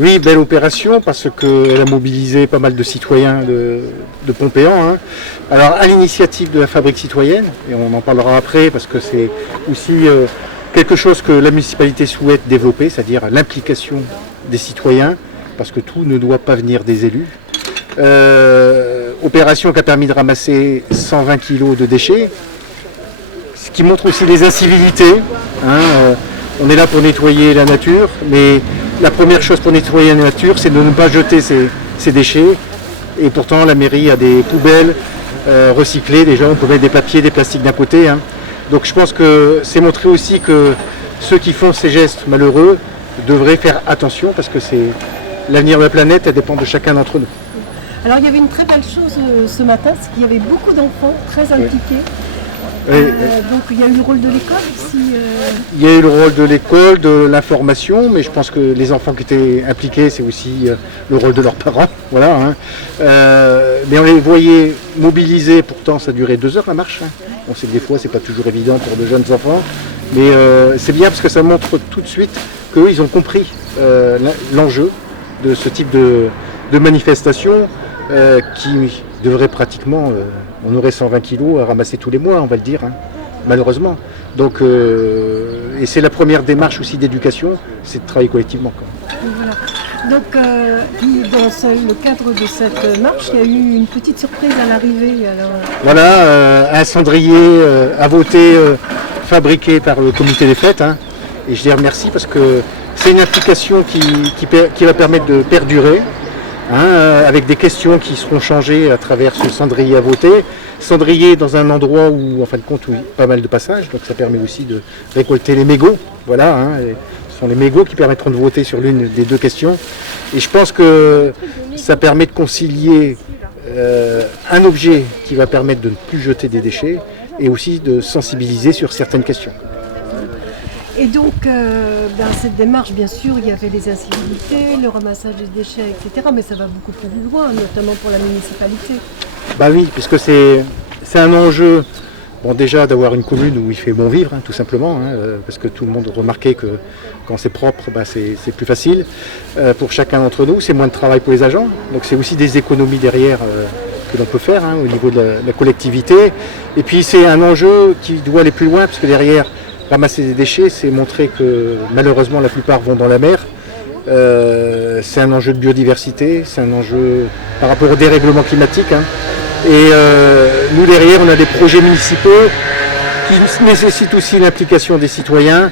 Oui, belle opération parce qu'elle a mobilisé pas mal de citoyens de Pompéan. Hein. Alors à l'initiative de la Fabrique citoyenne, et on en parlera après parce que c'est aussi quelque chose que la municipalité souhaite développer, c'est-à-dire l'implication des citoyens, parce que tout ne doit pas venir des élus. Opération qui a permis de ramasser 120 kg de déchets, ce qui montre aussi les incivilités. Hein. On est là pour nettoyer la nature, mais la première chose pour nettoyer la nature, c'est de ne pas jeter ces déchets. Et pourtant, la mairie a des poubelles recyclées. Déjà, on peut mettre des papiers, des plastiques d'un côté. Hein. Donc je pense que c'est montrer aussi que ceux qui font ces gestes malheureux devraient faire attention parce que c'est l'avenir de la planète, elle dépend de chacun d'entre nous. Alors il y avait une très belle chose ce matin, c'est qu'il y avait beaucoup d'enfants très impliqués. Donc il y a eu le rôle de l'école aussi. Il y a eu le rôle de l'école, de l'information, mais je pense que les enfants qui étaient impliqués, c'est aussi le rôle de leurs parents. Voilà, hein. Mais on les voyait mobilisés, pourtant ça durait 2 heures la marche. Hein. On sait que des fois c'est pas toujours évident pour de jeunes enfants, mais c'est bien parce que ça montre tout de suite qu'eux ils ont compris l'enjeu de ce type de manifestation qui devrait pratiquement... on aurait 120 kilos à ramasser tous les mois, on va le dire, hein, malheureusement. Donc, et c'est la première démarche aussi d'éducation, c'est de travailler collectivement. Quoi. Voilà. Donc, dans le cadre de cette marche, il y a eu une petite surprise à l'arrivée. Alors... Voilà, un cendrier à voter fabriqué par le comité des fêtes. Hein, et je les remercie parce que c'est une application qui va permettre de perdurer. Hein, avec des questions qui seront changées à travers ce cendrier à voter. Cendrier dans un endroit où, en fin de compte, où il y a pas mal de passages, donc ça permet aussi de récolter les mégots. Voilà, hein, ce sont les mégots qui permettront de voter sur l'une des 2 questions. Et je pense que ça permet de concilier un objet qui va permettre de ne plus jeter des déchets et aussi de sensibiliser sur certaines questions. Et donc, dans cette démarche, bien sûr, il y avait les incivilités, le ramassage des déchets, etc. Mais ça va beaucoup plus loin, notamment pour la municipalité. Bah oui, puisque c'est un enjeu, bon déjà d'avoir une commune où il fait bon vivre, hein, tout simplement, hein, parce que tout le monde remarquait que quand c'est propre, bah, c'est plus facile. Pour chacun d'entre nous, c'est moins de travail pour les agents. Donc c'est aussi des économies derrière que l'on peut faire hein, au niveau de la collectivité. Et puis c'est un enjeu qui doit aller plus loin, parce que derrière, ramasser des déchets, c'est montrer que malheureusement la plupart vont dans la mer. C'est un enjeu de biodiversité, c'est un enjeu par rapport au dérèglement climatique. Hein. Et nous derrière, on a des projets municipaux qui nécessitent aussi l'implication des citoyens.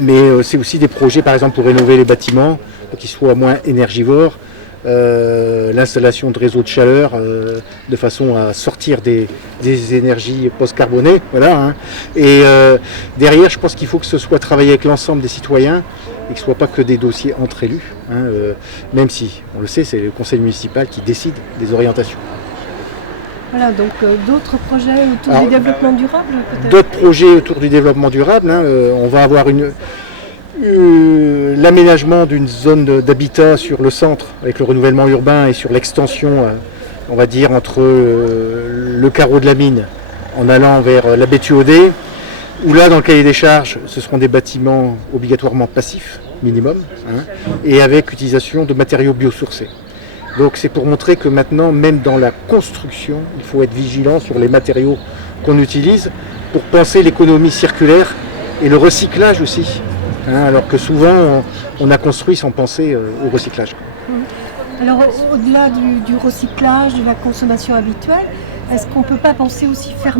Mais c'est aussi des projets par exemple pour rénover les bâtiments, pour qu'ils soient moins énergivores. L'installation de réseaux de chaleur de façon à sortir des énergies post-carbonées. Voilà, hein. Et derrière, je pense qu'il faut que ce soit travaillé avec l'ensemble des citoyens et que ce ne soit pas que des dossiers entre élus, hein, même si, on le sait, c'est le conseil municipal qui décide des orientations. Voilà, donc d'autres projets autour du développement durable peut-être. D'autres projets autour du développement durable, hein, on va avoir l'aménagement d'une zone d'habitat sur le centre avec le renouvellement urbain et sur l'extension, on va dire, entre le carreau de la mine en allant vers la baie Thuaudet, où là, dans le cahier des charges, ce seront des bâtiments obligatoirement passifs, minimum, hein, et avec utilisation de matériaux biosourcés. Donc c'est pour montrer que maintenant, même dans la construction, il faut être vigilant sur les matériaux qu'on utilise pour penser l'économie circulaire et le recyclage aussi. Hein, alors que souvent, on a construit sans penser au recyclage. Alors, au-delà du recyclage, de la consommation habituelle, est-ce qu'on ne peut pas penser aussi faire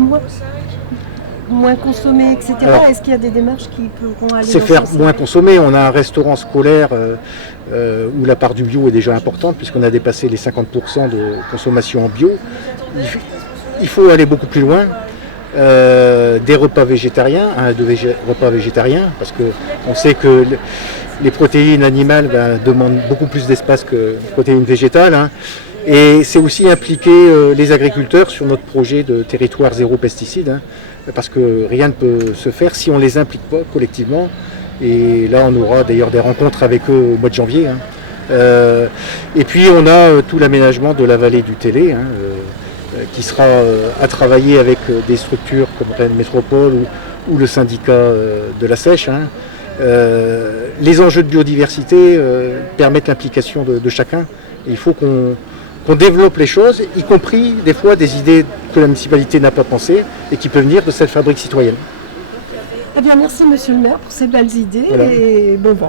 moins consommer, etc. Est-ce qu'il y a des démarches qui pourront aller dans ce sens ? C'est faire moins consommer. On a un restaurant scolaire où la part du bio est déjà importante, puisqu'on a dépassé les 50% de consommation en bio. Il faut aller beaucoup plus loin. Des repas végétariens, repas végétariens, parce qu'on sait que les protéines animales demandent beaucoup plus d'espace que les protéines végétales. Hein. Et c'est aussi impliquer les agriculteurs sur notre projet de territoire zéro pesticide, hein, parce que rien ne peut se faire si on ne les implique pas collectivement. Et là, on aura d'ailleurs des rencontres avec eux au mois de janvier. Hein. Et puis, on a tout l'aménagement de la vallée du Télé, hein, qui sera à travailler avec des structures comme Rennes Métropole ou le syndicat de la Sèche. Hein. Les enjeux de biodiversité permettent l'implication de chacun. Et il faut qu'on développe les choses, y compris des fois des idées que la municipalité n'a pas pensées et qui peuvent venir de cette fabrique citoyenne. Eh bien, merci Monsieur le maire pour ces belles idées Voilà. et bon vent.